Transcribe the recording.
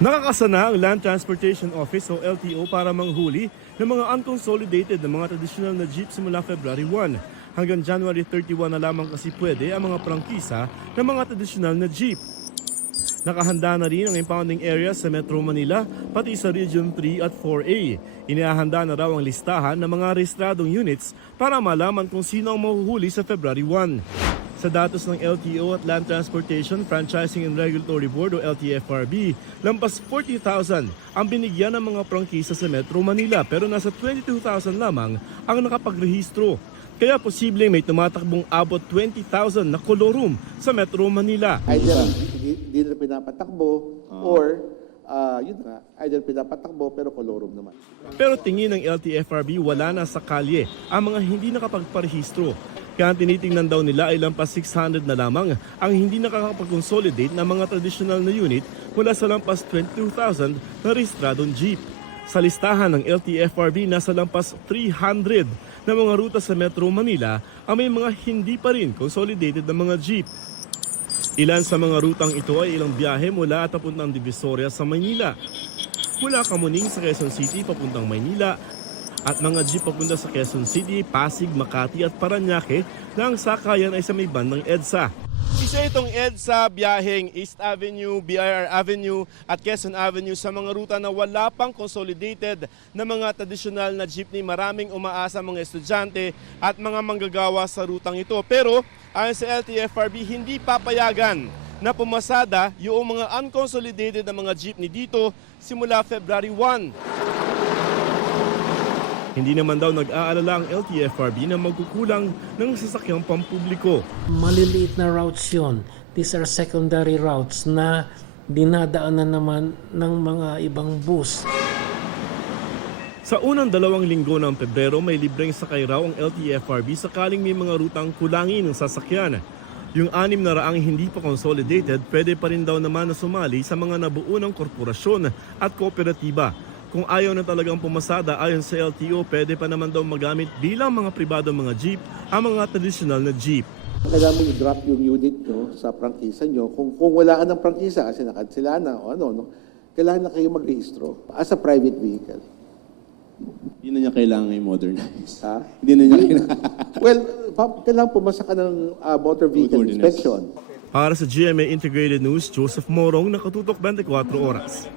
Nakakasana ang Land Transportation Office o LTO para manghuli ng mga unconsolidated na mga tradisyonal na jeep simula February 1. Hanggang January 31 na lamang kasi pwede ang mga prangkisa ng mga tradisyonal na jeep. Nakahanda na rin ang impounding area sa Metro Manila pati sa Region 3 at 4A. Inihahanda na raw ang listahan ng mga rehistradong units para malaman kung sino ang mahuhuli sa February 1. Sa datos ng LTO at Land Transportation Franchising and Regulatory Board o LTFRB, lampas 40,000 ang binigyan ng mga prangkisa sa Metro Manila pero nasa 22,000 lamang ang nakapagrehistro. Kaya posibleng may tumatakbong abot 20,000 na kolorum sa Metro Manila. Either hindi na pinapatakbo or yun nga, either pinapatakbo pero kolorum naman. Pero tingin ng LTFRB wala na sa kalye ang mga hindi nakapagparehistro. Kaya tinitingnan daw nila ay lampas 600 na lamang ang hindi nakakapag-consolidate na mga traditional na unit mula sa lampas 22,000 na rehistradong jeep. Sa listahan ng LTFRB, nasa lampas 300 na mga ruta sa Metro Manila ang may mga hindi pa rin consolidated na mga jeep. Ilan sa mga rutang ito ay ilang biyahe mula at papuntang Divisoria sa Maynila. Mula Kamuning sa Quezon City papuntang Maynila at mga jeep papunta sa Quezon City, Pasig, Makati at Parañaque na ang sakayan ay sa may bandang EDSA. Isa itong EDSA biyaheng East Avenue, BIR Avenue at Quezon Avenue sa mga ruta na wala pang consolidated na mga tradisyonal na jeepney. Maraming umaasa mga estudyante at mga manggagawa sa rutang ito. Pero ayon sa LTFRB, hindi papayagan na pumasada yung mga unconsolidated na mga jeepney dito simula February 1. Hindi naman daw nag-aalala ang LTFRB na magkukulang ng sasakyang pampubliko. Maliliit na routes yun. These are secondary routes na dinadaanan naman ng mga ibang bus. Sa unang 2 linggo ng Pebrero, may libreng sakay raw ang LTFRB sakaling may mga rutang kulangin ng sasakyan. Yung 6 na raang hindi pa consolidated, pwede pa rin daw naman na sumali sa mga nabuo ng korporasyon at kooperatiba. Kung ayaw na talagang pumasada ayon sa LTO, pwede pa naman daw magamit bilang mga pribadong mga jeep ang mga traditional na jeep. Kailangan mo i-drop yung unit nyo sa prangkisa nyo. Kung wala ka ng prangkisa kasi nakansila na o kailangan na kayo magrehistro as a private vehicle. Hindi na niya kailangan i-modernize. Ha? Hindi na niya kailangan. Well, kailangan pumasa ka ng motor vehicle inspection. Para sa GMA Integrated News, Joseph Morong, Nakatutok 24 Oras.